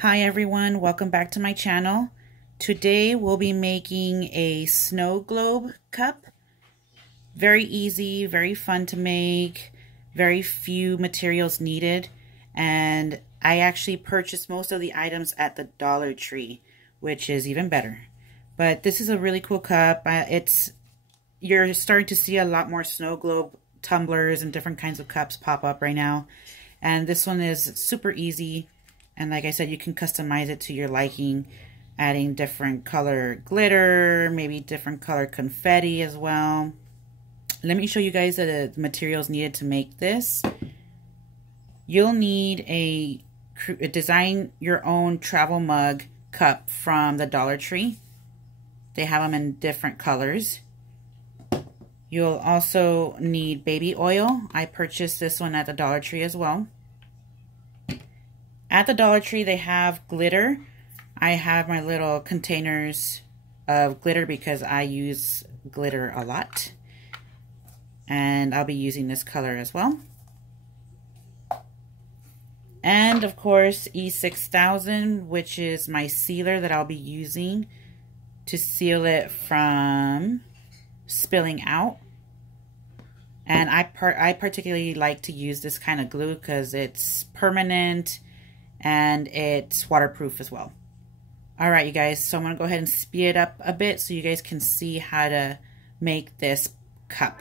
Hi everyone, welcome back to my channel. Today we'll be making a snow globe cup. Very easy, very fun to make, very few materials needed, and I actually purchased most of the items at the Dollar Tree, which is even better. But this is a really cool cup. You're starting to see a lot more snow globe tumblers and different kinds of cups pop up right now, and this one is super easy. And like I said, you can customize it to your liking, adding different color glitter, maybe different color confetti as well. Let me show you guys the materials needed to make this. You'll need a design your own travel mug cup from the Dollar Tree. They have them in different colors. You'll also need baby oil. I purchased this one at the Dollar Tree as well. At the Dollar Tree, they have glitter. I have my little containers of glitter because I use glitter a lot. And I'll be using this color as well. And of course, E6000, which is my sealer that I'll be using to seal it from spilling out. And I particularly like to use this kind of glue because it's permanent and it's waterproof as well. All right, you guys, so I'm gonna go ahead and speed it up a bit so you guys can see how to make this cup.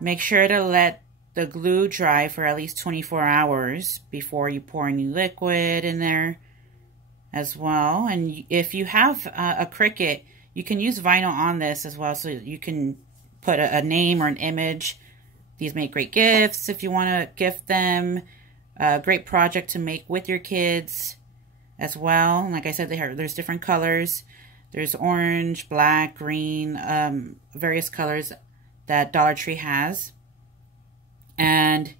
Make sure to let the glue dry for at least 24 hours before you pour any liquid in there as well. And if you have a Cricut, you can use vinyl on this as well, so you can put a name or an image. These make great gifts if you want to gift them. A great project to make with your kids as well. Like I said, there's different colors. There's orange, black, green, various colors that Dollar Tree has. And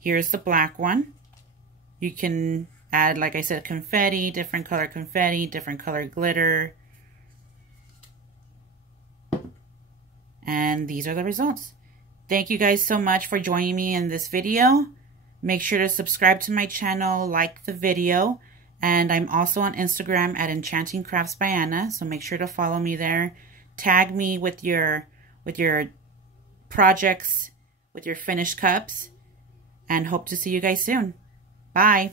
here's the black one. You can add, like I said, confetti, different color glitter. And these are the results. Thank you guys so much for joining me in this video. Make sure to subscribe to my channel, like the video, and I'm also on Instagram at Enchanting Crafts by Anna, so make sure to follow me there. Tag me with your projects, with your finished cups, and hope to see you guys soon. Bye.